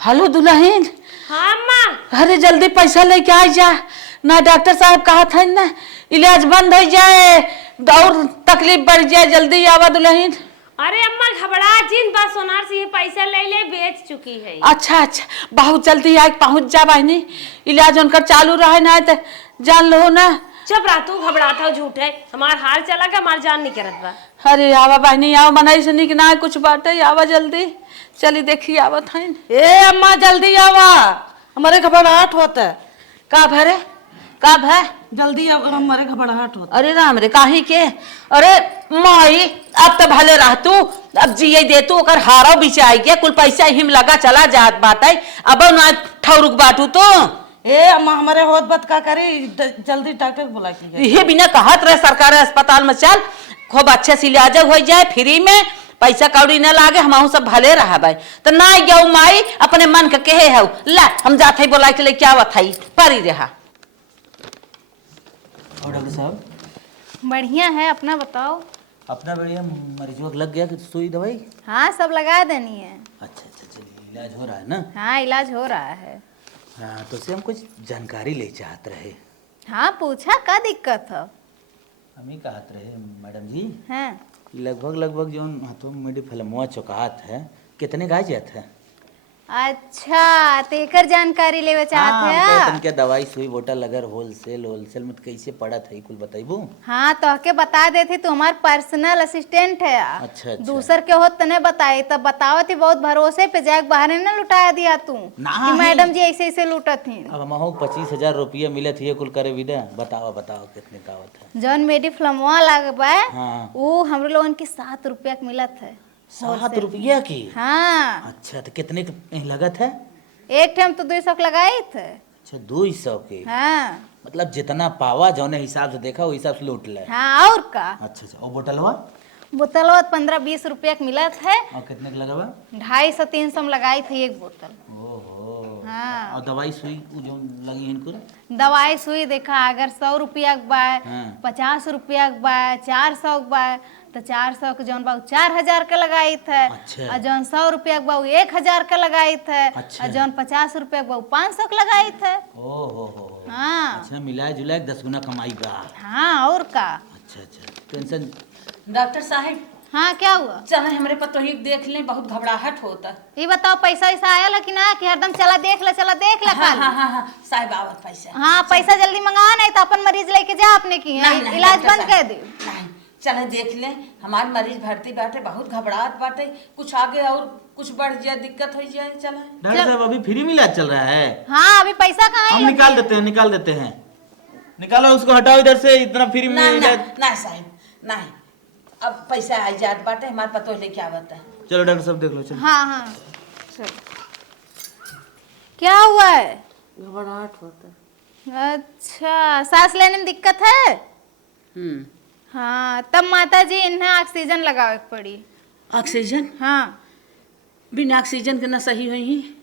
Hello दुल्हन। हाँ अम्मा। अरे जल्दी पैसा लेके आ जा ना, डॉक्टर साहब कहा था ना इलाज बंद हो जाए और तकलीफ बढ़ जाए, जल्दी आवा दुल्हन। अरे अम्मा घबरा जिन बस सोनार से ये पैसा ले ले बेच चुकी है। अच्छा अच्छा, बहुत जल्दी आके पहुंच जा बहनी, इलाज उनका चालू रहे ना तो जान लो ना। चुप रहा तू, घबराता हो झूठे, हमार हाल चला के हमार जान नहीं करत बा। अरे आवा बहनी आओ, मनाई सुनी कि ना कुछ बात है, आवा जल्दी चली देखी आवत है। ए अम्मा जल्दी आवा, हमारे घबराहट होता है। का भरे का भै जल्दी आवा, हमारे घबराहट होता अरे राम रे काहे के। अरे माई अब तो भले रह तू, अब जिये दे तू, ओकर हारा बिचा आई के कुल पैसा हिम लगा चला जात बाटे, अब ना ठौरुक बाटू तो। ए अम्मा हमारे होत बत का करी, जल्दी डॉक्टर बुला के। ये बिना कहत रहे सरकारी अस्पताल में चल, खूब अच्छे से इलाज हो जाए फ्री में, पैसा कौड़ी न लागे, हम सब भले रहा भाई तो ना गौ माई अपने मन के कहे है ला हम जाते बोला के लेके आवत है परी रहा। और डॉक्टर साहब बढ़िया है, अपना बताओ। अपना बढ़िया, मरीजों को लग गया कि सुई दवाई? हाँ सब लगा देनी है। अच्छा अच्छा, चलिए इलाज हो रहा है ना? हाँ इलाज हो रहा है। हाँ तो उससे हम कुछ जानकारी ले चाहते रहे। हाँ पूछा का दिक्कत है? हम ही कहते रहे मैडम जी, हैं लगभग जो हाथों में मेरी फिल्मवा चौकात है, कितने गाय जात है? अच्छा तेकर जानकारी लेवे चाहते हाँ, हैं? क्या दवाई सुई बोतल अगर होलसेल में तो कैसे पड़ा था कुल बताइबू? हाँ तो के बता देती, तू हमार पर्सनल असिस्टेंट है। अच्छा। दूसर के होत तने बताई तब बतावती, बहुत भरोसे पे जाके बाहर न लुटा दिया तू कि मैडम जी ऐसे ऐसे लूटत थी। अब हम 25,000 रुपया मिले थे कुल करे विदा, बताओ कितने का होता है? जौन मेरी फिल्मवा लगवा हाँ। वो हम लोगन के 7 रुपया के मिलत है। 7 रुपया की? हाँ। अच्छा तो कितने की लागत है? एक टाइम तो 200 के लगाई थे। अच्छा 200 के? हाँ। मतलब जितना पावा जौने हिसाब से देखा वो हिसाब से लूट ले। हाँ और का। अच्छा अच्छा, और बोतलवा? बोतलवा 15-20 रुपया के मिलत है। और कितने का लगा? 250-300 में लगाई थी एक बोतल। ओहो। हाँ। और दवाई सुई जो लगी इनको? दवाई सुई देखा, अगर 100 रुपया के बा, हाँ। 50 रुपया के बा, 400 के बा तो 400 के जौन बा 4000 के लगाई थे। अच्छा। और जौन 100 रुपया के बा 1000 के लगाई थे। अच्छा। और जौन 50 रुपया के बा 500 के लगाई थे। ओहो। हाँ। अच्छा मिलाए जुलाए 10 गुना कमाई बा। हाँ और का। अच्छा अच्छा, टेंशन। डॉक्टर साहब हाँ क्या हुआ? चले हमारे पतो ही देख ले, बहुत घबराहट होता। ये बताओ पैसा वैसा आया कि ना, कि हरदम चला देख ले हाँ हाँ हाँ हाँ साहब आवत पैसा। हाँ पैसा जल्दी मंगाओ, नहीं तो अपन मरीज लेके जा अपने की इलाज बंद कर दे। नहीं चले देख ले, हमारे मरीज भर्ती बाटे, बहुत घबराहट बाटे, कुछ आगे और कुछ बढ़ जाए दिक्कत हो जाए। चले डॉक्टर साहब अभी फ्री में इलाज चल रहा है? हाँ अभी पैसा कहाँ हम है? निकाल देते हैं। निकालो उसको, हटाओ इधर से, इतना फ्री में इलाज। नहीं साहब नहीं, अब पैसा आ जात बाटे, हमारे पतो लेके आवत है। चलो डॉक्टर साहब देख लो चलो। हाँ हाँ चल। क्या हुआ है? घबराहट होता है। अच्छा सांस लेने में दिक्कत है? हाँ तब माता जी इन्हें ऑक्सीजन लगावे के पड़ी। ऑक्सीजन? हाँ बिना ऑक्सीजन के ना सही हुई।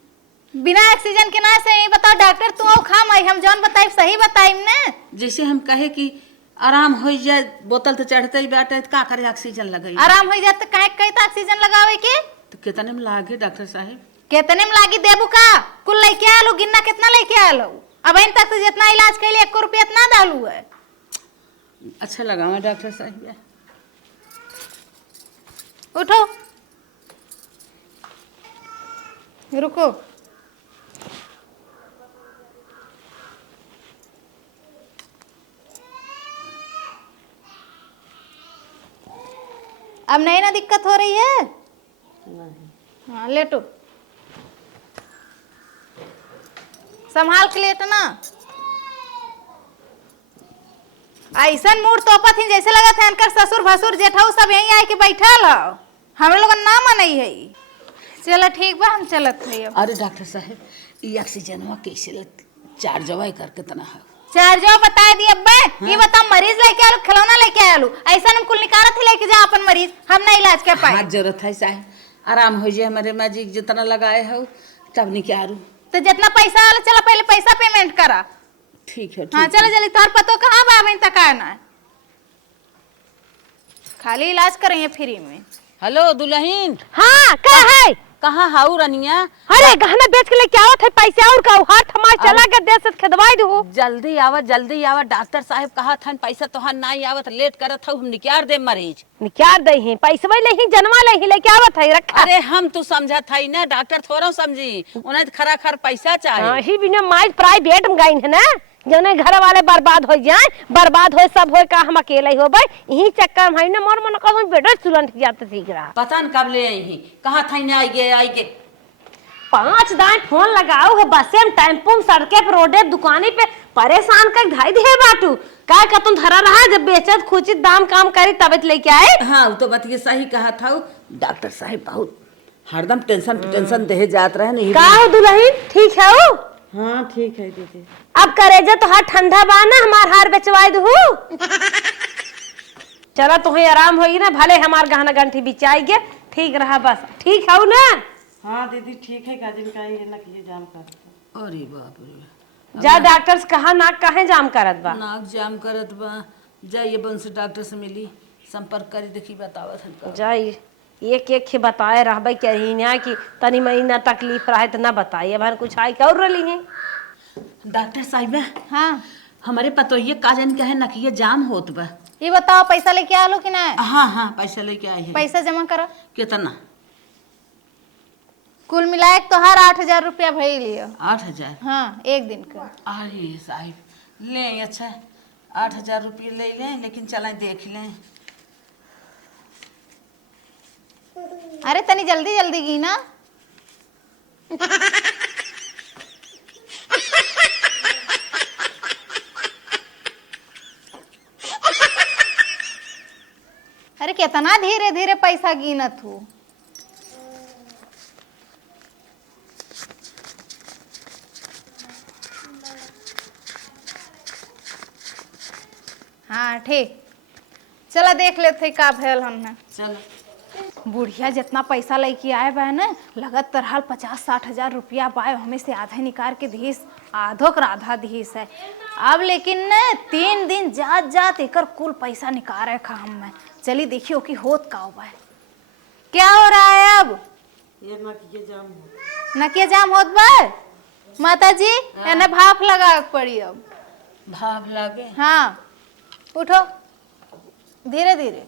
बिना ऑक्सीजन के ना सही? बताओ डॉक्टर तू आओ खा मई, हम जौन बताई सही बताइम ना। जैसे हम कहे कि आराम हो जाए, बोतल तो चढ़ते ही बाटे तो का करे ऑक्सीजन लगाई। आराम हो जाए तो काहे कही तो ऑक्सीजन लगावे के? तो कितने में लागे डॉक्टर साहब? कितने में लागी देबू का? कुल लेके आलो, गिनना कितना लेके आलो? अब इन तक तो जितना इलाज कैली 1 रुपया इतना डालू है। अच्छा लगावा डॉक्टर साहब। उठो रुको। अब नहीं ना दिक्कत हो रही है? हाँ लेटो, संभाल के लेटना। ऐसा मूड तोपत ही जैसे लगा था इनकर ससुर भसुर जेठाऊ सब यहीं आए के बैठल हो, हम लोग ना मनई है। चलो ठीक बा, हम चलत है। अरे डॉक्टर साहब ये ऑक्सीजनवा कैसे लग चार्जवा कर कितना है? चार्जवा बता दी अब्बे। ये बता मरीज लेके आलू, खिलौना लेके आलू, ऐसा हम कुल निकारत ही लेके जा अपन मरीज, हम ना इलाज कर पाए। हाँ जरूरत है साहब, आराम हो जाए हमारे माँ जी, जितना लगाए हो तब निकालू। तो जितना पैसा आला चलो पहले पैसा पेमेंट करा। ठीक है। हाँ चलो जल्दी, तोहर पतो कहाँ बा अभी तक आना है? खाली इलाज करेंगे फ्री में। हेलो दुल्हन। हाँ क्या है? कहाँ हाउ रनिया? अरे गहना बेच के लेके आवत है पैसे और का हाथ हमार चला के दे से खदवाई दो। जल्दी आवा डॉक्टर साहब कहा था पैसा तोहार नहीं आवत लेट करत हूँ हम निकाल दे मरीज। निकाल दे ही पैसे ले ही जनवा ले ही लेके आवत है रखा। अरे हम तू समझा था ना डॉक्टर थोड़ा समझी उन्हें खरा खर पैसा चाहिए। ही बिना माइज प्राइवेट में गई है ना जने घर वाले बर्बाद हो जाए बर्बाद हो सब हो का हम अकेले ही हो भाई यही चक्कर में ना मोर मन कहूं बेटा तुरंत जाते ठीक रहा। पता न कब ले आई कहा था ना आई गे 5 दाएं फोन लगाओ है बसे में टेम्पो में सड़के पे रोडे दुकानी पे परेशान कर धाई दे बाटू का तुम धरा रहा जब बेचत खुचित दाम काम करी तब लेके आए। हाँ तो बात ये सही कहा था डॉक्टर साहब बहुत हरदम टेंशन दे जात रहे नहीं का हो दुल्हन ठीक है वो? हाँ ठीक है दीदी। अब करेजा तो हाथ ठंडा बाना हमार हार बेचवाई दू चलो तुम्हें आराम होगी ना भले हमार गहना गंठी बिचाएगे ठीक रहा बस ठीक है ना। हाँ दीदी ठीक है काजिन का ये ना कि जाम कर। अरे बाप रे जा डॉक्टर से कहा नाक काहे जाम करत बा? नाक जाम करत बा जाइए बन से डॉक्टर से मिली संपर्क करी देखी बतावत हमका। जाई एक ही बताए रहबे कहीं ना कि तनी महीना तकलीफ रहे तो ना बताइए अब कुछ आई और रही है। डॉक्टर साहिबा हाँ हमारे पतोहिए काजन कहे नकिए जाम होत बा। ये बताओ पैसा लेके आ लो कि ना? हाँ पैसा लेके आई है। पैसा जमा करो। कितना? कुल मिलाए तो हर 8,000 रुपया भई लियो। 8,000? हाँ एक दिन का। अरे साहिब ले अच्छा 8,000 रुपये ले लें लेकिन चलें देख लें। अरे तनी जल्दी जल्दी की ना। अरे कितना धीरे धीरे पैसा गिनत हूँ। हाँ ठीक चला देख लेते का भेल हमने। चलो बुढ़िया जितना पैसा लेके आए बा ना लगत तरहाल 50-60 हजार रुपया पाए हमें से आधा निकाल के धीस आधो कर आधा धीस है। अब लेकिन न 3 दिन जात जात एकर कुल पैसा निकाल रहे खा हम चली देखियो कि होत का हुआ है क्या हो रहा है। अब ये ना कि ये जाम हो। नकिया जाम होत बा माता जी एने भाप लगा पड़ी। अब भाव लागे। हाँ उठो धीरे धीरे।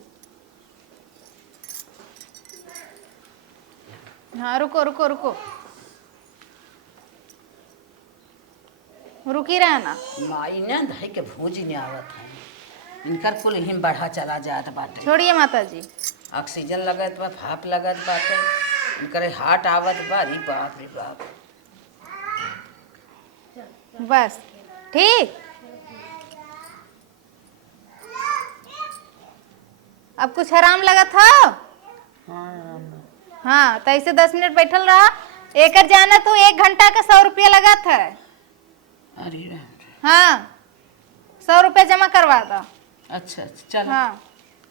हाँ रुको रुको रुको रुकी रहना। माई ने दही के भूज नहीं आवत है इनकर कुल हिम बढ़ा चला जात बाटे। छोड़िए माता जी। ऑक्सीजन लगत बा भाप लगत बाटे इनकर हार्ट आवत बा। अरे बाप रे बाप। बस ठीक अब कुछ आराम लगा था। हाँ तो ऐसे 10 मिनट बैठल रहा एक जाना तो 1 घंटा का 100 रुपया लगा था। अरे हाँ 100 रुपया जमा करवा दो। अच्छा चलो। हाँ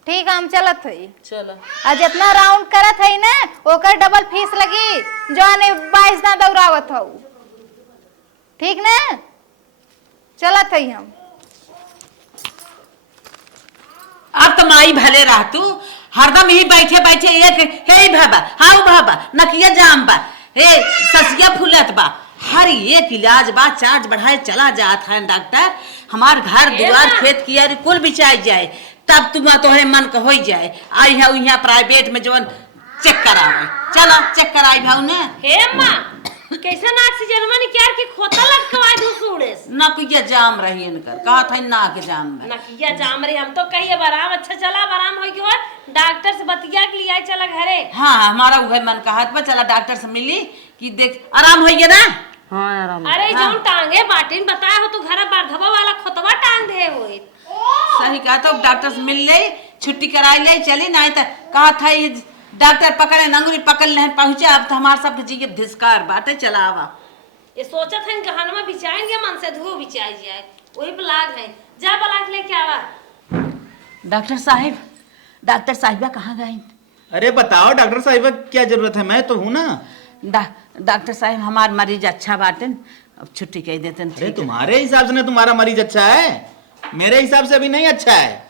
ठीक हम चलत है। चलो आ जितना राउंड करत है ना ओकर डबल फीस लगी जो ने 22 ना दौड़ावत हो ठीक ना। चलत है हम। अब तो माई भले रह तू हरदम ही बैठे बैठे एक हे भाबा हाउ भाबा नकिया जाम बा हे ससिया फुलत बा हर एक इलाज बा चार्ज बढ़ाए चला जात है डॉक्टर। हमार घर दुआर खेत किया कुल बिचाई जाए तब तुम तोहरे मन का हो जाए आई है यहाँ प्राइवेट में जवन चेक करावे। चलो चेक कराई भाऊ ने। हे मां कैसा ऑक्सीजन माने क्या के खोता लटकवा दू सूड़े ना कुछ जाम रही इनकर कहा था ना के जाम में नकिया जाम रे हम तो कहिए बराम अच्छा चला बराम हो गयो डॉक्टर से बतिया के लिए चला घरे। हाँ हमारा वह मन का हाथ पर चला डॉक्टर से मिली कि देख आराम होइए ना। हाँ आराम। अरे जो टांगे बाटिन बताया हो तो घर बारधवा वाला खोतवा टांग दे होई। सही कहा तो डॉक्टर से मिल ले छुट्टी कराई ले चली नहीं तो कहा था ये डॉक्टर पकड़े नंगुरी पकड़ ले पहुंचे। अब तो हमारे सबके जी धिस्कार बाटे चलावा। ये सोचा था गहनवा बिचाएंगे मन से धो बिचाई जाए वही ब्लाग है जा ब्लाग लेके आवा। डॉक्टर साहिबा कहाँ गए? अरे बताओ डॉक्टर साहिबा क्या जरूरत है मैं तो हूँ ना। डॉक्टर साहब हमार मरीज अच्छा बाटे अब छुट्टी कह देते। अरे तुम्हारे हिसाब से ना तुम्हारा मरीज अच्छा है मेरे हिसाब से अभी नहीं अच्छा है।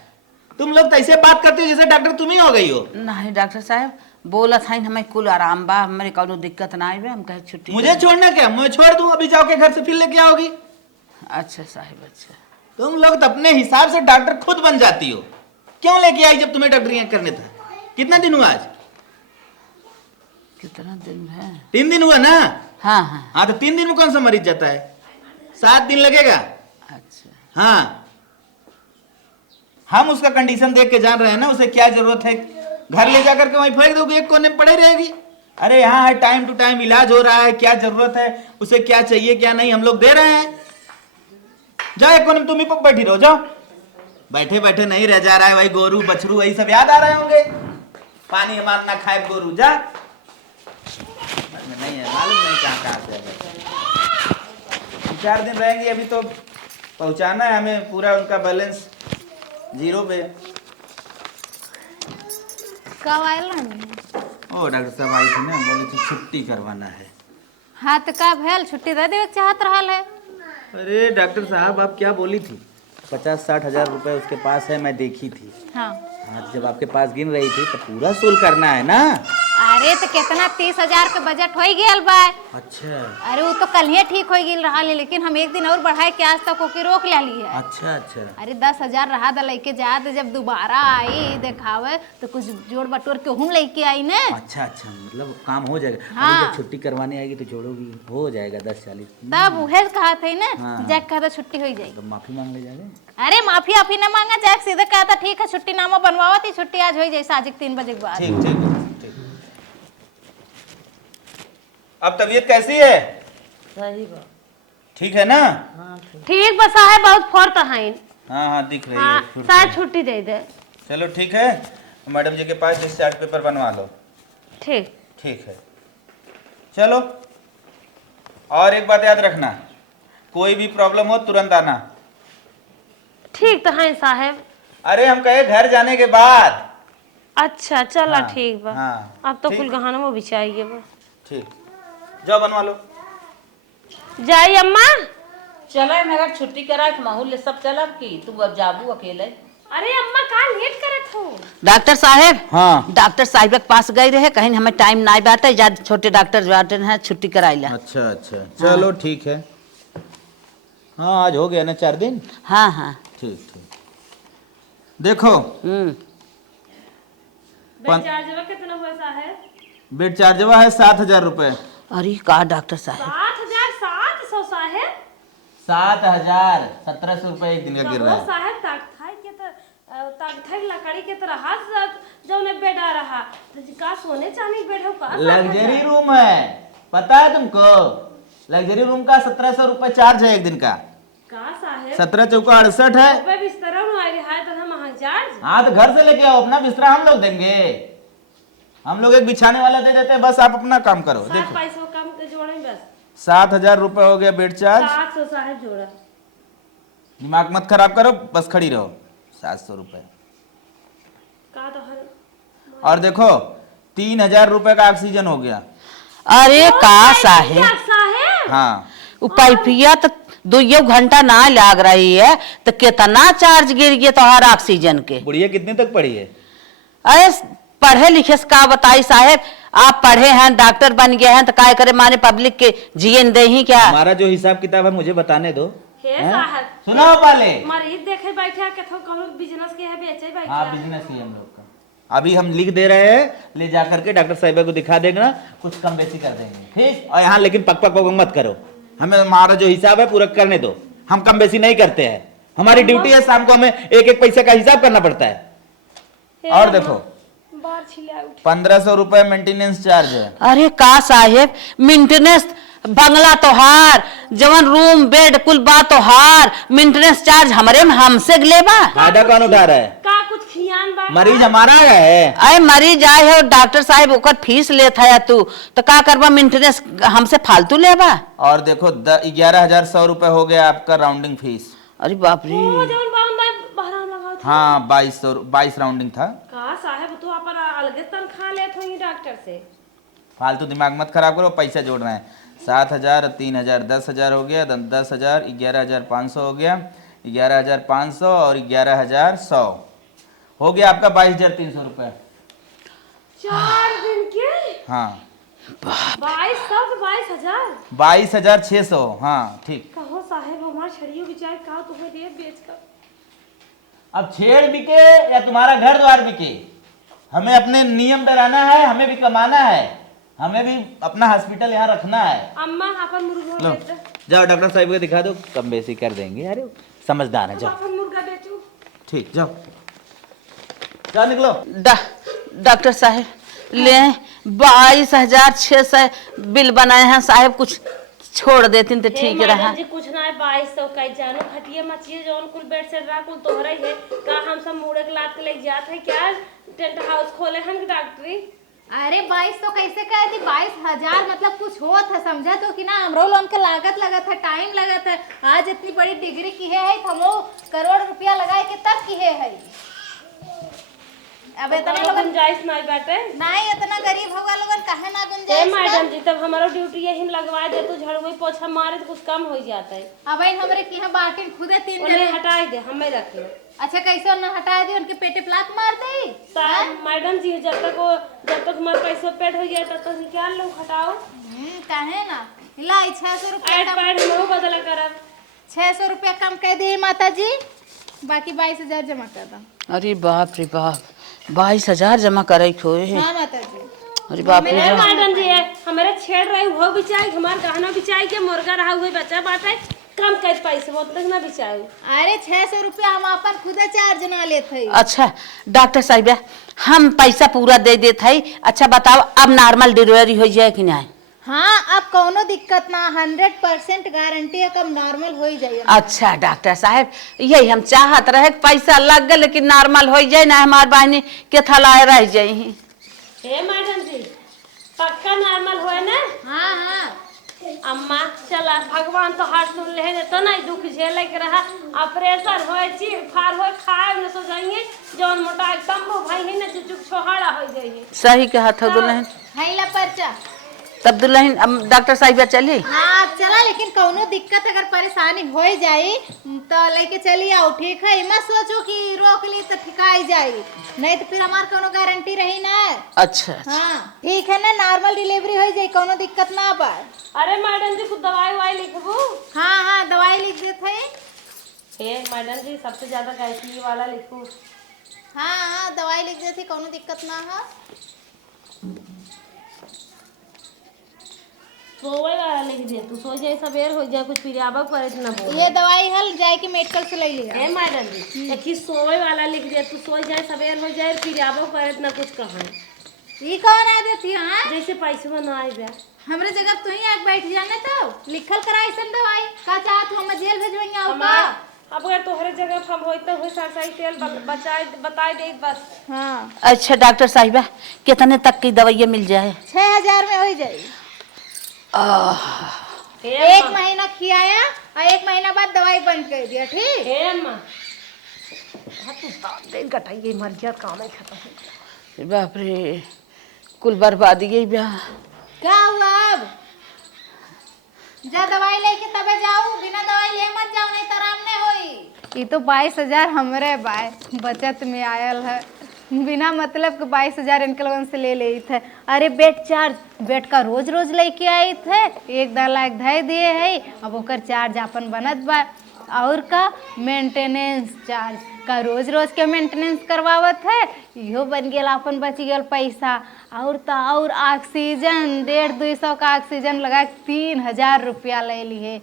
तुम लोग तो ऐसे बात करते हो जैसे डॉक्टर तुम ही हो गई हो। नहीं डॉक्टर साहब बोला था हमें कुल आराम बा, हमारे कौनो दिक्कत ना आई बे, हम कहे छुट्टी मुझे छोड़ना क्या, मैं छोड़ दूं, अभी जाओ के घर से फिर लेके आओगी। अच्छा साहिब अच्छा। तुम लोग तो अपने हिसाब से डॉक्टर खुद बन जाती हो, क्यों लेके आई जब तुम्हें डॉक्टरी करने था। कितना दिन हुआ आज? कितना दिन है? 3 दिन हुआ ना। हाँ हाँ। हाँ तो 3 दिन में कौन सा मरीज जाता है, 7 दिन लगेगा। अच्छा हाँ हम उसका कंडीशन देख के जान रहे हैं ना, उसे क्या जरूरत है। घर ले जाकर के वहीं फेंक दोगे, एक कोने में पड़े रहेगी। अरे यहाँ है, टाइम टू टाइम इलाज हो रहा है, क्या जरूरत है उसे, क्या चाहिए क्या नहीं हम लोग दे रहे हैं। जाओ एक कोने में तुम ही बैठी रहो, जाओ। बैठे बैठे नहीं रह जा रहा है, वही गोरू बछरू वही सब याद आ रहे होंगे। पानी हमारा ना खाए गोरू, जा। नहीं है मालूम नहीं कहाँ से आएगा। 4 दिन रहेंगे, अभी तो पहुंचाना है हमें, पूरा उनका बैलेंस 0 पे। कब आयल रहनी? ओ डॉक्टर साहब आई थी ना, बोले थे छुट्टी करवाना है। हाँ तो का भेल, छुट्टी दे देवे के चाहत रहल है। अरे डॉक्टर साहब आप क्या बोली थी, 50-60 हजार रुपए उसके पास है, मैं देखी थी। हाँ हाँ जब आपके पास गिन रही थी तो पूरा सोल करना है ना। अरे तो कितना 30,000 के बजट हो गेल बा। अच्छा अरे वो तो कल ही ठीक हो गेल रहा, लेकिन हम एक दिन और बढ़ाए के आज तक ओके रोक ले ली है। अच्छा अच्छा। अरे 10,000 रहा था लेके जा, तो जब दोबारा आई दिखावे तो कुछ जोड़ बटोर के हम लेके आई ना। अच्छा अच्छा, मतलब काम हो जाएगा। हाँ। अभी जब छुट्टी करवाने आएगी तो जोड़ोगी, हो जाएगा 10-40। तब उहे कहा थे ना, हाँ। जैक कहा था छुट्टी हो जाएगी। तो माफी मांग ले जाएगा। अरे माफी आपी न मांगा, जैक सीधे कहा था ठीक है छुट्टी नामा बनवावा थी, छुट्टी आज हो जाए साजिक 3 बजे के बाद। ठीक ठीक ठीक। अब तबीयत कैसी है? सही बा। ठीक है ना? हाँ ठीक। ठीक बसा है, बहुत फौरत है। हाँ हाँ दिख रही हाँ है फिर शायद से। छुट्टी दे दे। चलो ठीक है, मैडम जी के पास डिस्चार्ज पेपर बनवा लो। ठीक। ठीक है चलो। और एक बात याद रखना, कोई भी प्रॉब्लम हो तुरंत आना। ठीक तो है साहब। अरे हम कहे घर जाने के बाद। अच्छा चला हाँ, ठीक बा। हाँ, अब तो ठीक। कुल गहना में बिछाइए बा। ठीक, जाओ बनवा लो। जाई अम्मा। चलो मेरा छुट्टी करा के माहौल सब चलब की तू अब जाबू अकेले। अरे अम्मा का लेट करत हो? डॉक्टर साहब, हाँ। डॉक्टर साहब के पास गए रहे, कहीं हमें टाइम ना बाटे, ज्यादा छोटे डॉक्टर वाटर हैं, छुट्टी कराइला। अच्छा अच्छा चलो ठीक है। हाँ आज हो गया ना 4 दिन। हाँ हाँ। ठीक ठीक। देखो कितना हुआ साहब? बेड चार्जवा है 7,000 रुपए। अरे का डॉक्टर साहब, 7,700 साहब। 7,000 1,700 रुपए एक दिन का गिर रहा है। साहब ताकथाई लकड़ी के तरह हाथ जो ने बेड आ रहा का सोने चांदी बेड हो का लग्जरी रूम है, पता है तुमको? लग्जरी रूम का 1,700 रुपए चार्ज है एक दिन का। का साहब 17 चौका 68 है। पे बिस्तर हमारे हाथ तो महंग चार्ज। हाँ तो घर से लेके आओ, अपना बिस्तरा हम लोग देंगे, हम लोग एक बिछाने वाला दे देते हैं, बस आप अपना काम करो। देखो पैसों कम जोड़े बस। 7,000 रुपए हो गया बेड चार्ज। 700 साहब जोड़ा। दिमाग मत खराब करो, बस खड़ी रहो। 700 रुपए। का तो हर और देखो 3,000 रुपए का ऑक्सीजन हो गया। अरे का साहेब, साहब हाँ वो पाइपिया तो 2 घंटा ना लग रही है, तो कितना चार्ज गिर गया तोहर ऑक्सीजन के। बुढ़िया कितने तक पढ़ी है? अरे पढ़े लिखे से का बताई साहेब, आप पढ़े हैं डॉक्टर बन गए हैं तो काय करे, माने पब्लिक के जीएन दे ही क्या। हमारा जो हिसाब किताब है मुझे बताने दो। हे हैं? साहब सुनो पहले। मरीज देखे बैठे के थो कौन बिजनेस के है बेचे बैठे। हाँ बिजनेस ही हम लोग का। अभी हम लिख दे रहे हैं, ले जा करके डॉक्टर साहिबा को दिखा देगा, कुछ कम बेसी कर देंगे, ठीक? और यहाँ लेकिन पक पक पक मत करो, हमें हमारा जो हिसाब है पूरा करने दो। हम कम बेसी नहीं करते हैं, हमारी ड्यूटी है, शाम को हमें एक एक पैसे का हिसाब करना पड़ता है। और देखो 1,500 रुपए मेंटेनेंस चार्ज है। अरे का साहेब, मेंटेनेंस बंगला तोहार, जवन रूम बेड कुल बात तोहार, मेंटेनेंस चार्ज हमरे में हमसे लेबा। फायदा कौन उठा रहा है? का कुछ खियान बा? मरीज हमारा है। अरे मरीज आए है डॉक्टर साहब ओकर फीस लेता है, तू तो का करबा, मेंटेनेंस हमसे फालतू लेबा। और देखो 11,100 रुपए हो गया आपका राउंडिंग फीस। अरे बाप रे, ओ जवन बाउंदा बहराम लगाओ था। हाँ 22 राउंडिंग था। का साहब तू अपन अलग तनखा लेत होई डॉक्टर से। फालतू दिमाग मत खराब करो, पैसा जोड़ रहे हैं। 7,000 3,000 10,000 हो गया, 10,000 11,500 हो गया, 11,500 और 11,100 हो गया आपका 22,300 रुपए। 4 दिन हाँ 22,000 22,600। हाँ ठीक। कहो साहेब हमार छड़ियों बिचाए का तुम्हें दे बेच कर। अब छेड़ बिके या तुम्हारा घर द्वार बिके, हमें अपने नियम पे रहना है, हमें भी कमाना है, हमें भी अपना हॉस्पिटल यहाँ रखना है। अम्मा अपन मुर्गा लो बेच दे। जाओ डॉक्टर साहब को दिखा दो, कम बेसी कर देंगे। अरे समझदार है, जाओ। अपन मुर्गा बेचू। ठीक, जाओ जाओ निकलो। डॉक्टर साहब ले 22,600 बिल बनाए हैं साहब, कुछ छोड़ देती तो ठीक रहा। मैडम जी कुछ ना है 2200 का जानो खटिया मचिए जौन कुल बेड से रहा कुल तोहरा ही है का हम सब मुड़े के लात के ले जात है क्या टेंट हाउस खोले हम के डॉक्टरी। अरे 2200 कैसे कहे थी? 22,000 मतलब कुछ होत है, समझा तो कि ना हमरो लोन के लागत लगत है, टाइम लगत है। आज इतनी बड़ी डिग्री की है हमो करोड़ रुपया लगाए के तब की है। अब इतना लोगन गुंजाइश नहीं बाटे। नहीं, इतना गरीब होगा लोगन काहे ना ए गुंजाइश मैडम जी तब हमारा ड्यूटी यही में लगवा दे तो झाड़ू पोछा मारे तो कुछ कम हो जाता है। अब इन हमरे की है बाटिन खुदे 3 उन्हें जने। हटा दे हमें रख लो। अच्छा कैसे ना हटा दी, उनके पेटे प्लाक मार दे। मैडम जी जब तक हमारे पैसा पेड हो जाए तब तक निकाल लो हटाओ। काहे ना ला 600 रुपया ऐड पैड हम बदला करब। 600 रुपया कम कह दी माता जी, बाकी 22,000 जमा कर दो। अरे बाप रे बाप, 22,000 जमा करे खोए। हाँ माता जी। अरे बाप रे बाप। मैडम जी हमारे छेड़ रहे हो बिचाई हमारे गहना बिचाई के मुर्गा रहा हुए बच्चा बाटे कम कर पैसे बहुत तक ना बिचाई। अरे 600 रुपया हम अपन खुदे चार्ज ना लेते हैं। अच्छा डॉक्टर साहब हम पैसा पूरा दे देते है। अच्छा बताओ अब नॉर्मल डिलीवरी हो जाए कि नहीं? हाँ अब कोनो दिक्कत ना, 100% गारंटी है कब नॉर्मल हो ही जाए। अच्छा डॉक्टर साहब यही हम चाहत रहे कि पैसा लग गए लेकिन नॉर्मल हो जाए ना, हमारे बहनी के थलाए रह जाए। हे मैडम जी पक्का नॉर्मल होए ना? हाँ हाँ अम्मा चला भगवान तो हाथ सुन ले तो नहीं दुख झेले के रहा। ऑपरेशन होए चीर फाड़ होए खाए न सो जाएंगे जौन मोटा तंबू भाई है ना चुचुक छोहाड़ा हो जाएंगे। सही कहा था दुल्हन। है ला पर्चा तब दुल्हन अब डॉक्टर साहब चलिए। हाँ अब चला, लेकिन कौनो दिक्कत अगर परेशानी हो जाए तो लेके चली आओ, ठीक है? मत सोचो कि रोक ली तो ठिकाई जाए, नहीं तो फिर हमार कोनो गारंटी रही ना। अच्छा हाँ ठीक है ना, नॉर्मल डिलीवरी हो जाए, कोनो दिक्कत ना बा। अरे मैडम जी कुछ दवाई वाई लिखबू? हाँ हाँ दवाई लिख देते हैं। हे मैडम जी सबसे ज्यादा कैसी वाला लिखू? हाँ हाँ दवाई लिख देती, कोनो दिक्कत ना है। सोए वाला लिख दे तू सो जाए सवेर हो जाए कुछ पिराबा करे ना बोल। ये दवाई हल जाए कि मेडिकल से ले लिया। हे मैडम जी एक सोए वाला लिख दे तू सो जाए सवेर हो जाए पिराबा करे ना कुछ कहा। ये कौन आ देती है? हाँ जैसे पैसे बनाए बे हमरे जगह तू ही आके बैठ जाना तो लिखल कराई सन दवाई का चाहत हम जेल भेजवेंगे आओ का? अब अगर तोहरे जगह हम होते हुए सरसरी तेल बताए दे बस। हाँ अच्छा डॉक्टर साहिबा कितने तक की दवाइयाँ मिल जाए? 6,000 में हो जाए। हे 1 महीना खियाया और 1 महीना बाद दवाई बंद कर दिया, ठीक? हे अम्मा दिन कटाइए मर गया काम है खत्म। बाप रे कुल बर्बादी गई ब्याह। क्या हुआ अब? जा दवाई लेके तबे जाऊ, बिना दवाई ले मत जाओ नहीं तो आराम नहीं होई। ये तो 22,000 हमरे बाय बचत में आयल है, बिना मतलब के 22,000 इनके लोगन से ले थे। अरे बेड चार्ज बेड का रोज रोज लेके आई थे, 1 लाख धय दिए है, अब ओकर चार्ज अपन बनत बा। और का मेंटेनेंस चार्ज का रोज रोज के मेंटेनेंस करवावत है, इहो बन गया अपन बच गया पैसा। और तो और ऑक्सीजन 150-200 का ऑक्सीजन लगा 3,000 रुपया ले लिए।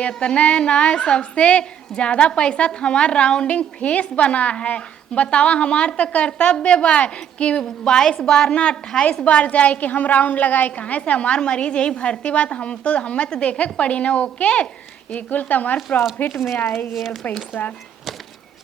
इतने ना सबसे ज़्यादा पैसा तो हमार राउंडिंग फीस बना है। बतावा हमार तो कर्तव्य बा कि 22 बार ना 28 बार जाए कि हम राउंड लगाए। कहाँ से हमार मरीज यही भर्ती बात हमें तो देखे के पड़ी ना। ओके इकुल तो हमार प्रॉफिट में आए गए पैसा।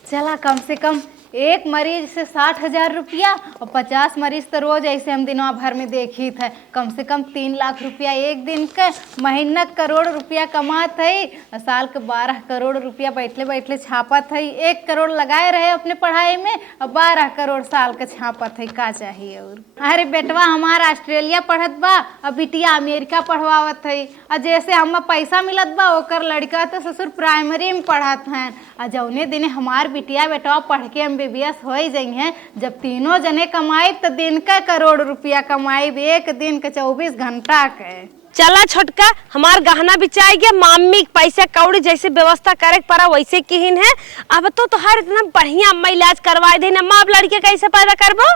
चला कम से कम एक मरीज से 60,000 रुपया और 50 मरीज तो रोज ऐसे हम दिनों भर में देखी थे। कम से कम 3 लाख रुपया एक दिन के, महीना करोड़ रुपया कमात है, साल के 12 करोड़ रुपया बैठले बैठले छापत है। 1 करोड़ लगाए रहे अपने पढ़ाई में और 12 करोड़ साल के छापत है। का चाहिए और? अरे बेटवा हमारा ऑस्ट्रेलिया पढ़त बा और बिटिया अमेरिका पढ़वावत है। और जैसे हमें पैसा मिलत बा ओकर लड़का तो ससुर प्राइमरी में पढ़त हैं। और जौने दिन हमार बिटिया बेटवा पढ़ के MBBS हो ही जाई हैं। जब तीनों जने कमाई तो दिन का करोड़ रुपया कमाई, एक दिन के 24 घंटा के। चला छोटका, हमार गहना बिचाई गया, मामी पैसा कौड़ी जैसे व्यवस्था करे पड़ा वैसे किहिन है। अब तो हर इतना बढ़िया अम्मा इलाज करवाए दे ना, माँ अब लड़के कैसे पैदा करबो?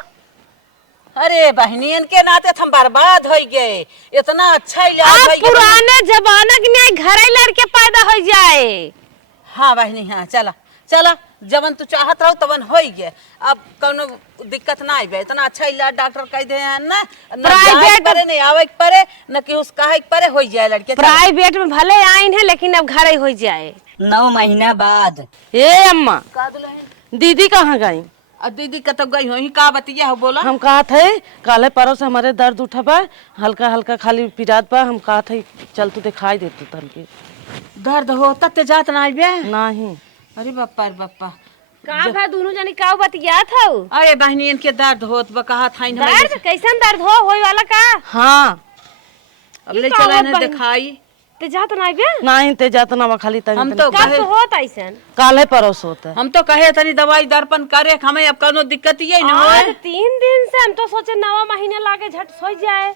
अरे बहनियन के नाते हम बर्बाद हो गए, इतना अच्छा इलाज आप हो गया। पुराने जमाना के नहीं घर लड़के पैदा हो जाए। हाँ बहनी हाँ, चला चला, जवन तू चाहत रहो तवन हो गए। अब कौनो दिक्कत ना आइबे, इतना अच्छा इलाज डॉक्टर कह दे हैं ना, न प्राइवेट परे नहीं आवे के परे, न कि उसका है परे हो जाए लड़के। प्राइवेट में भले आइन है लेकिन अब घर ही हो जाए। 9 महीना बाद। ए अम्मा, दीदी कहाँ गई? अब दीदी कतब गई हो, का बतिया हो बोला। हम कहा थे काले परसों से हमारे दर्द उठा बा, हल्का हल्का खाली पिरात बा। हम कहा थे चल तू दिखाई देते तन के। दर्द होता ते जात ना आइबे। नहीं अरे बप्पा रे बप्पा, कहाँ भा दोनों जनी का बतिया था? अरे बहनियन के दर्द होत बा, कहा था दर्द कैसन दर्द हो होई वाला का? हाँ अब ले चला ने दिखाई। ते जात ना आइबे? नहीं ते जात ना खाली तन। हम तो कब कहे, से होत ऐसन? काले परसों होता है। हम तो कहे तनी दवाई दर्पण करे, हमें अब कोनो दिक्कत ही ना आज होए। 3 दिन से हम तो सोचे 9वां महीना लागे झट सो जाए।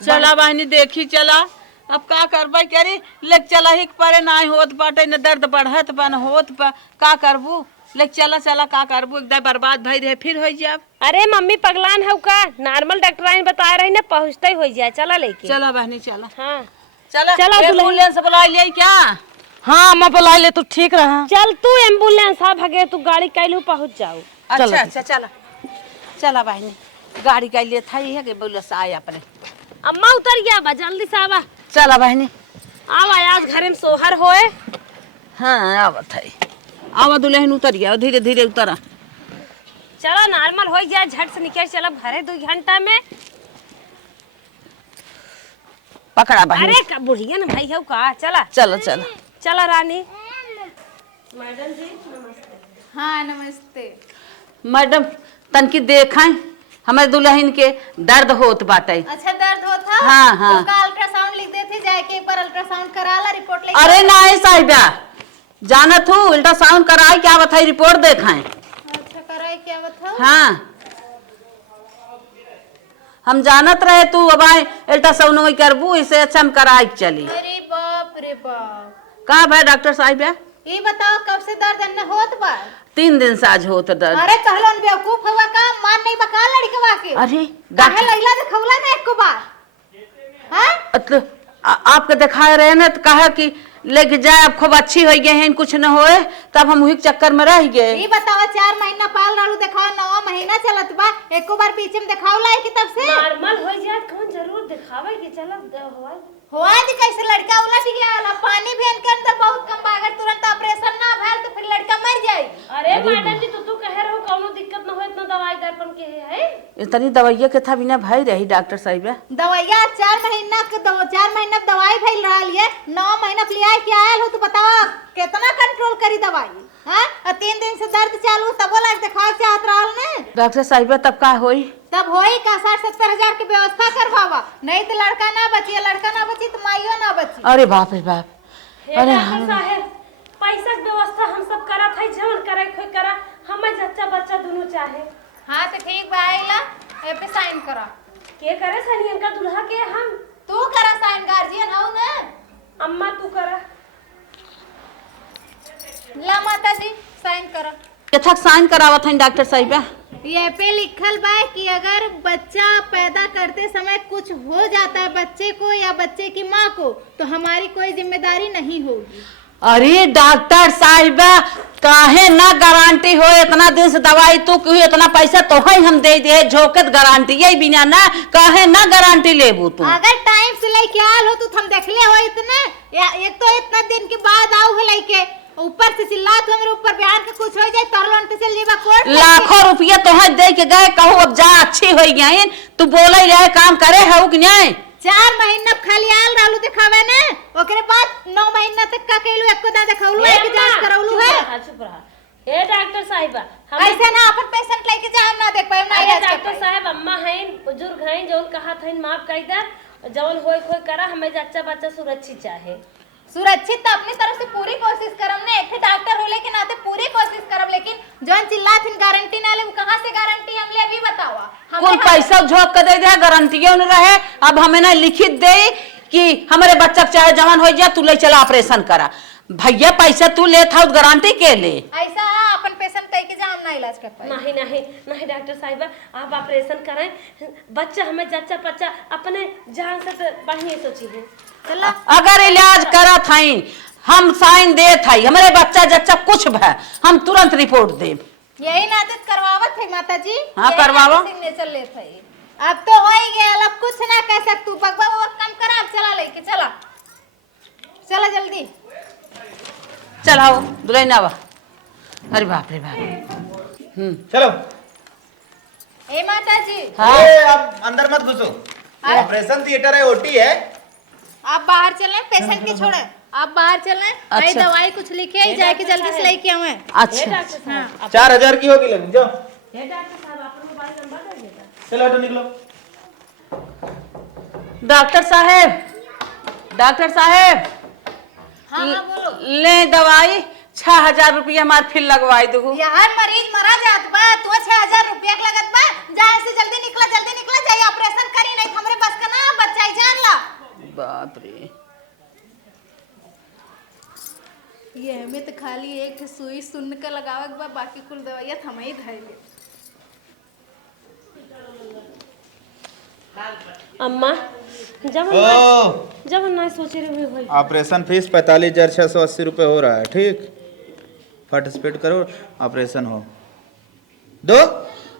चला बहनी देखी चला, अब का करबे करी, लेक चला ही परे ना होत बाटे, न दर्द बढ़त बन होत बा, का करबू। लेक चला चला, का करबू, एकदम बर्बाद भई रहे फिर हो जाब। अरे मम्मी पगलान है का, नॉर्मल डॉक्टर आइन बता रही ना पहुंचते ही हो जाए। चला लेके चला बहनी चला, हाँ चला चला दुल्हन। एम्बुलेंस से बुला लिया क्या? हाँ मैं बुला ले तू ठीक रहा। चल तू एम्बुलेंस आ भगे, तू गाड़ी कैलू पहुंच जाओ। अच्छा अच्छा चला चला बहनी, गाड़ी का लिए था है कि बोलो से आए अपने। अम्मा उतर गया बा, जल्दी से आवा। चला बहनी, आवा आज घर में सोहर होए। हाँ आवत है, आवा दुल्हन उतर गया, धीरे धीरे उतरा। चला नॉर्मल हो जाए झट से निकल चलब घरे 2 घंटा में। पकड़ा बहनी। अरे का बुढ़िया न भाई है का, चला चलो चलो चला रानी। हाँ नमस्ते। मैडम तनकी देखाई हमारे दुल्हन के दर्द होत बाटे। अच्छा दर्द होता? हाँ, हाँ। उसका अल्ट्रासाउंड लिख देते, जाके एक बार अल्ट्रासाउंड करा ला, रिपोर्ट ले। अरे नहीं साहिबा, जानत हूँ अल्ट्रासाउंड कराई क्या बताई, रिपोर्ट देखाएं। अच्छा कराए क्या बताओ? हाँ हम जानत रहे तू अब आए अल्ट्रासाउंड में करबू, इसे अच्छा हम कराई चली। अरे बाप रे बाप। का भाई डॉक्टर साहिबा, ये बताओ कब से दर्द अन्ना होत बा? 3 दिन से आज होत दर्द। अरे कहलन बेवकूफ हुआ का, मान नहीं बका लड़कवा के। अरे काहे लैला दिखौला ना एको बार? हां आपके दिखाए रहे ना तो कहा कि लेके जाए, अब खूब अच्छी हो गए हैं, कुछ न होए, तब हम वही चक्कर में रह गए। ये बताओ 4 महीना पाल रहलू, दिखाओ 9वां महीना चलत बा, एको बार पीछे में दिखाओ लाई कि तब से नॉर्मल हो जाए कौन जरूर दिखावे कि चलो हुआ दी कैसे लड़का उलट गया, पानी भेन के अंदर बहुत कम बा, अगर तुरंत ऑपरेशन ना भैल तो फिर लड़का मर जाएगी। अरे मैडम जी तू कह रहे हो कोनो दिक्कत न हो, इतना दवाई दर्पण के है। इतनी दवाइया के था बिना भाई रही डॉक्टर साहिबा। दवाइया 4 महीना के 4 महीना दवाई भइल रहल है, 9 महीना लिया के आयल हो तो बताओ कितना कंट्रोल करी दवाई। हां 3 दिन से दर्द चालू, तब बोला दिखाओ चाहत रहल ने डॉक्टर साहिबा, तब का होई? तब होई का 60-70 हजार की व्यवस्था करवावा, नहीं तो लड़का ना बची, लड़का ना बची तो माइयो ना बची। अरे बाप रे बाप। अरे साहब पैसा के व्यवस्था हम सब करत है, जवन करे खोई करा, हमें जच्चा बच्चा दोनों चाहे। हां तो ठीक बा, आइला ए पे साइन करा। के करे सनियन का दुल्हा के? हम तू करा साइन, गार्जियन हो ना। अम्मा तू करा। ला माता जी साइन करा। कथक साइन करावत हैं डॉक्टर साहिबा। ये पे लिखल बा कि अगर बच्चा पैदा करते समय कुछ हो जाता है बच्चे को या बच्चे की माँ को, तो हमारी कोई जिम्मेदारी नहीं होगी। अरे डॉक्टर साहिबा, काहे ना गारंटी हो, इतना दिन से दवाई तू क्यों, इतना पैसा तो है हम दे दे, झोकत गारंटी यही बिना ना, काहे ना गारंटी लेबू तू? अगर टाइम से लेके आल हो तो हम देखले हो इतने, या एक तो इतना दिन के बाद आओ हो लेके, ऊपर से चिल्लात हमरे ऊपर बयान के कुछ हो जाए तरलोन पे चल जेबा कोर्ट। लाखों रुपया तो है दे के गए, कहू अब जा अच्छी हो गई, तू बोले रहे काम करे है कि नहीं? 4 महीना खाली आल रहलू दिखावे ने, ओकरे बाद 9 महीना तक का कहलू एको दा दिखावलू है कि जांच करावलू है। चुप रहा। ए डॉक्टर साहिबा, हम ऐसे ना अपन पेशेंट लेके जा, हम ना देख पाए, ना अरे इलाज कर डॉक्टर पाए। साहब अम्मा हैं, बुजुर्ग हैं, जौन कहा था माफ कर दे, जौन होय खोय करा, हमें जच्चा बच्चा सुरक्षित चाहे। सुरक्षित तो अपनी तरफ से पूरी कोशिश करम ने, एक डॉक्टर होले के नाते पूरी कोशिश करब, लेकिन जौन चिल्लाथिन गारंटी ना ले, वो कहां से गारंटी हमले अभी बतावा। कुल पैसा झोंक के दे दे, गारंटियों न रहे। अब हमें ना लिखित दे कि हमारे बच्चा चाहे जवान हो जाए तू ले चला ऑपरेशन करा। भैया पैसा तू ले था गारंटी के ले, ऐसा अपन पेशेंट कह के जाम ना इलाज कर पाए। नहीं नहीं नहीं डॉक्टर साहिबा, आप ऑपरेशन करें, बच्चा हमें जच्चा बच्चा अपने जान से तो बढ़िया सोची है। चला अगर इलाज करा था हम साइन दे था, हमारे बच्चा जच्चा कुछ भय हम तुरंत रिपोर्ट दे। यही नादत करवावत है माता जी। हाँ, करवावो। सिग्नेचर ले था। अब तो हो ही गया, अब कुछ ना कह सकतू। बकवा वो काम करा, अब चला लेके चला, चला जल्दी चलाओ दुल्हन आवा। अरे बाप रे बाप। चलो। ए माता जी, हाँ। ए, आप अंदर मत घुसो, ऑपरेशन थिएटर है, ओटी है। आप बाहर चलें, पेशेंट के छोड़े आप बाहर चलें। भाई अच्छा। दवाई कुछ लिखे ही जाए कि जल्दी से लेके आवे। अच्छा 4000 की होगी लगी, जाओ। चलो हटो, निकलो। डॉक्टर साहेब, डॉक्टर साहेब, हाँ हाँ बोलो। ले दवाई 6000 रुपया हमार फिर लगवाई दू। यार मरीज मरा जात बा, तो 6000 रुपया के लगत बा। जाए से जल्दी निकला जाए, ऑपरेशन करी नहीं हमरे बस का ना, बच्चा ही जान ला। बाप रे, ये हमें तो खाली एक सुई सुन के लगावे के बा, बाकी कुल दवाइयां हम ही धइले। अम्मा जब ओ, ना सोचे रहे हुए ऑपरेशन फीस 45,680 रुपए हो रहा है, ठीक। फट स्पीड करो, ऑपरेशन हो दो।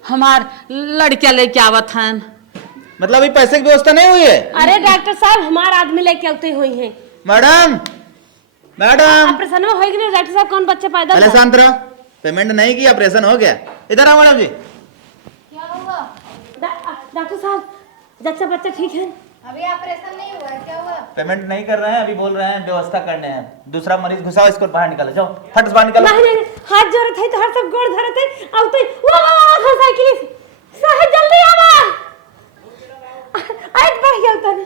हमार लड़किया लेके आवत हन। मतलब अभी पैसे की व्यवस्था नहीं हुई है? अरे डॉक्टर साहब, हमारे आदमी लेके आते हुई हैं। मैडम, मैडम ऑपरेशन में होगी नहीं डॉक्टर साहब, कौन बच्चा पैदा पहले हुआ? शांत रहो। पेमेंट नहीं की, ऑपरेशन हो गया। इधर आओ मैडम जी। क्या हुआ? डॉक्टर साहब जच्चा बच्चा ठीक है? अभी ऑपरेशन नहीं हुआ है, क्या हुआ? पेमेंट नहीं कर रहे हैं, अभी बोल रहे हैं व्यवस्था करने हैं। दूसरा मरीज घुसाओ, इसको बाहर निकालो, जाओ फट से बाहर निकालो। नहीं नहीं हाथ जोड़े थे तो हर सब गोड़ धरे थे। अब तो वाह साइकिल साहब जल्दी आवा, आज बढ़ गया उतना।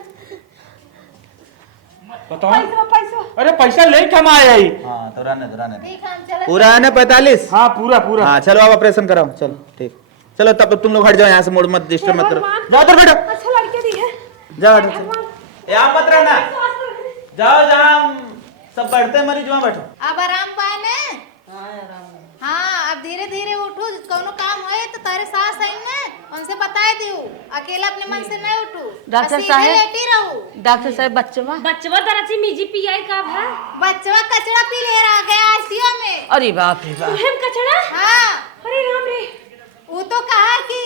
बताओ। पैसा अरे पैसा ले कमाए आई। हाँ तो रहने दो। ठीक है, हम चले। पूरा है ना 45? हाँ पूरा पूरा। हाँ चलो, आप ऑपरेशन कराओ, चलो ठीक। चलो तब तुम लोग हट जाओ यहाँ से, मोड़ मत, डिस्टर्ब मत करो। जाओ उधर बैठो, अच्छा लड़के दी है। जाओ यहाँ मत रहना, जाओ जहाँ सब बैठते हैं मरीज वहाँ बैठो। अब आराम पाए ने? हाँ, अब धीरे धीरे उठो। कोनो काम होए तो तारे सास आई ने, उनसे बताए दियो। अकेला अपने मन से नहीं उठो। डॉक्टर सीधे साहब। लेटी रहो। डॉक्टर साहब बच्चवा, बच्चवा दराची मिजी पियाई का है। बच्चवा कचड़ा पी ले रहा गया आईसीयू में। अरे बाप रे बाप। हम कचड़ा? हाँ, अरे राम रे। वो तो कहा कि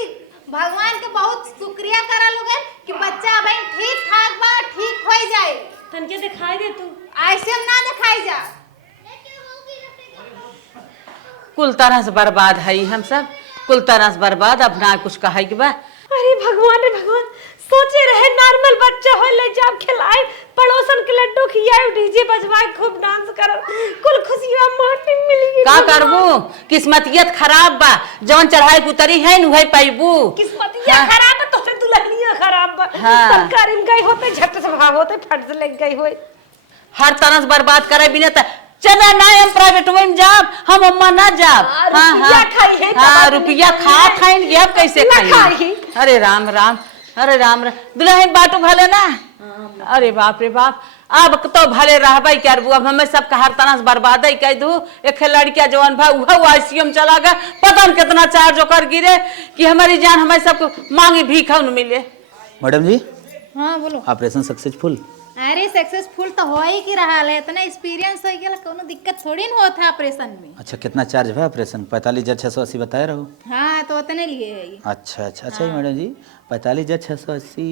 भगवान के बहुत शुक्रिया करा लोगन कि बच्चा अब ठीक ठाक बा, ठीक हो जाए। तनके दिखाई दे तू। आईसीयू ना दिखाई जा। कुल तरह से बर्बाद है हम सब, कुल तरह से बर्बाद। अब ना कुछ कहे के बा। अरे भगवान रे भगवान, सोचे रहे नॉर्मल बच्चा हो ले जाब खिलाए, पड़ोसन के लड्डू खियाए, डीजे बजवाए, खूब डांस करो, कुल खुशियां माटी मिली। का करबू? किस्मतियत खराब बा, जवन चढ़ाई उतरी है नु है पाइबू। किस्मतिया खराब है, तोरे दुल्हनिया खराब बा। हाँ। सरकारी में गई होते, झट से भाग होते, फट से लग गई होई। हर तरह से बर्बाद करे बिना त चला ना हम प्राइवेट में जाब, हम अम्मा ना जाब। रुपया खाई है, हाँ तब रुपया आदमी खा खाइन गया कैसे ना खाई? खाई। अरे राम राम, अरे राम राम। दुल्हन बाटू भले ना। अरे बाप रे बाप, अब तो भले रहबे करबू। अब हमें सब हर तरह से बर्बाद ही कह दू। एक लड़किया जवान भाई वह आईसीयू में चला गया, पता न कितना चार्ज होकर गिरे कि हमारी जान हमें सबको मांगी भीख न मिले। मैडम जी, हाँ बोलो। Operation successful? अरे सक्सेसफुल तो हो ही की रहा है, इतना एक्सपीरियंस हो गया, कोनो दिक्कत थोड़ी ना होता है ऑपरेशन में। अच्छा, कितना चार्ज है ऑपरेशन? 45,680 बताए रहो। हाँ तो उतने लिए है ये। अच्छा अच्छा अच्छा मैडम जी, 45,680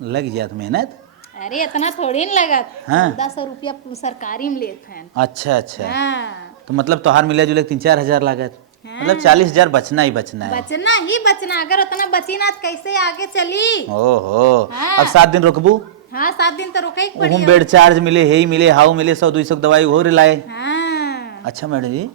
लग जात मेहनत। अरे इतना थोड़ी ना लगा। हाँ। 10 रुपया सरकारी में लेते हैं। अच्छा अच्छा, हाँ, तो मतलब तोहार मिले जुले 3-4 हजार लागत। मतलब 40,000 बचना ही बचना है। बचना ही बचना, अगर उतना बची ना तो कैसे आगे चली। ओहो, हाँ। अब 7 दिन रुकबू? हाँ 7 दिन तो रुके ही ओहम पड़ी। बेड चार्ज मिले, हे ही मिले, हाउ मिले, 100-200 दवाई हो लाए। हाँ। अच्छा मैडम जी,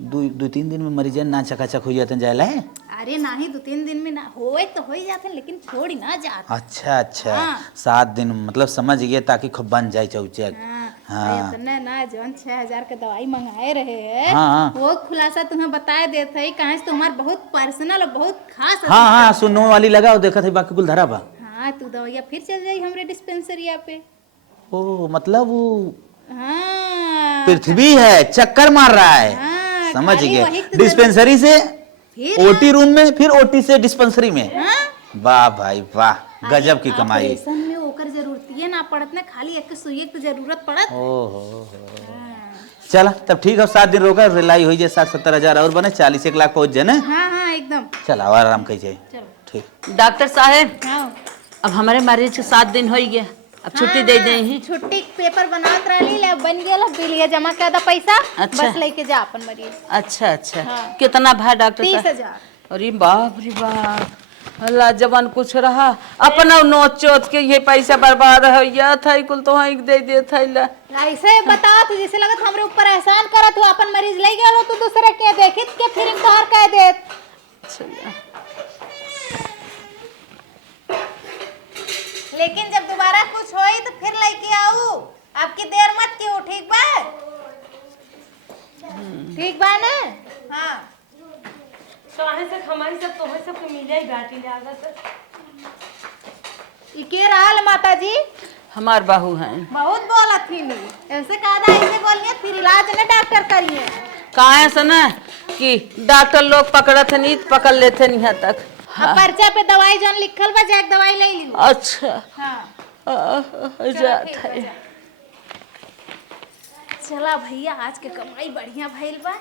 2-3 दिन में मरीजन ना चकाचक हो जाते जाए है? अरे नहीं 2-3 दिन में ना होए तो हो ही जाते, लेकिन छोड़ी ना जाते। अच्छा अच्छा, हाँ। 7 दिन मतलब समझ गए, ताकि खूब बन जाए चौचक। हाँ। हाँ। इतने ना जौन 6,000 के दवाई मंगाए रहे हैं हाँ। वो खुलासा तुम्हें बता देते है कहाँ से तुम्हारे बहुत पर्सनल और बहुत खास हाँ हाँ सुनो वाली लगा देखा था बाकी कुल धरा बा। हाँ तू दवाइया फिर चल जाई हमरे डिस्पेंसरिया पे। ओ मतलब वो हाँ पृथ्वी है चक्कर मार रहा है। हाँ, समझ खाली गए वही तो डिस्पेंसरी से फिर ओटी रूम में फिर ओटी से डिस्पेंसरी में। हाँ? वाह भाई वाह गजब की कमाई। ऑपरेशन में ओकर जरूरत है ना पड़त ना खाली एक सुई की जरूरत पड़त। ओहो चला तब ठीक है 7 दिन रोका रिलाई हो जाए 60-70 हजार और बने 40-1 लाख पहुंच जाए ना। हाँ हाँ एकदम। चला आराम कर जाए ठीक। डॉक्टर साहब हाँ अब हमारे मरीज के 7 दिन हो गया अब छुट्टी दे दे ही। छुट्टी पेपर बनात रही ले बन गया बिल जमा कर दा पैसा अच्छा। बस लेके जा अपन मरीज। अच्छा अच्छा हाँ। कितना भाई डॉक्टर साहब? 30,000। अरे बाप रे बाप अल्लाह जवान कुछ रहा अपना नोच चोच के ये पैसा बर्बाद हो गया था कुल तो हाँ दे दे था ला। ऐसे बता तो जैसे लगत हमरे ऊपर एहसान करत हो अपन मरीज ले गया तो दूसरे के देखित के फिर इनकार कह देत। लेकिन जब दोबारा कुछ होई तो फिर लेके आऊ आपकी देर मत क्यों ठीक बा? ठीक बा ना? हाँ काहे से हमारी सब तोहे सब के मिल जाई घाटी लागत। ई के रहल माता जी? हमार बहू हैं बहुत बोला थी नहीं ऐसे कहा ऐसे बोलिए फिर इलाज ना डॉक्टर करिए। कहाँ से ना कि डॉक्टर लोग पकड़त नहीं पकड़ लेते नहीं यहाँ तक। हाँ। पर्चा पे दवाई जौन लिखल बा जाके दवाई ले ली। अच्छा हाँ जात है। चला भैया आज के कमाई बढ़िया भइल बा।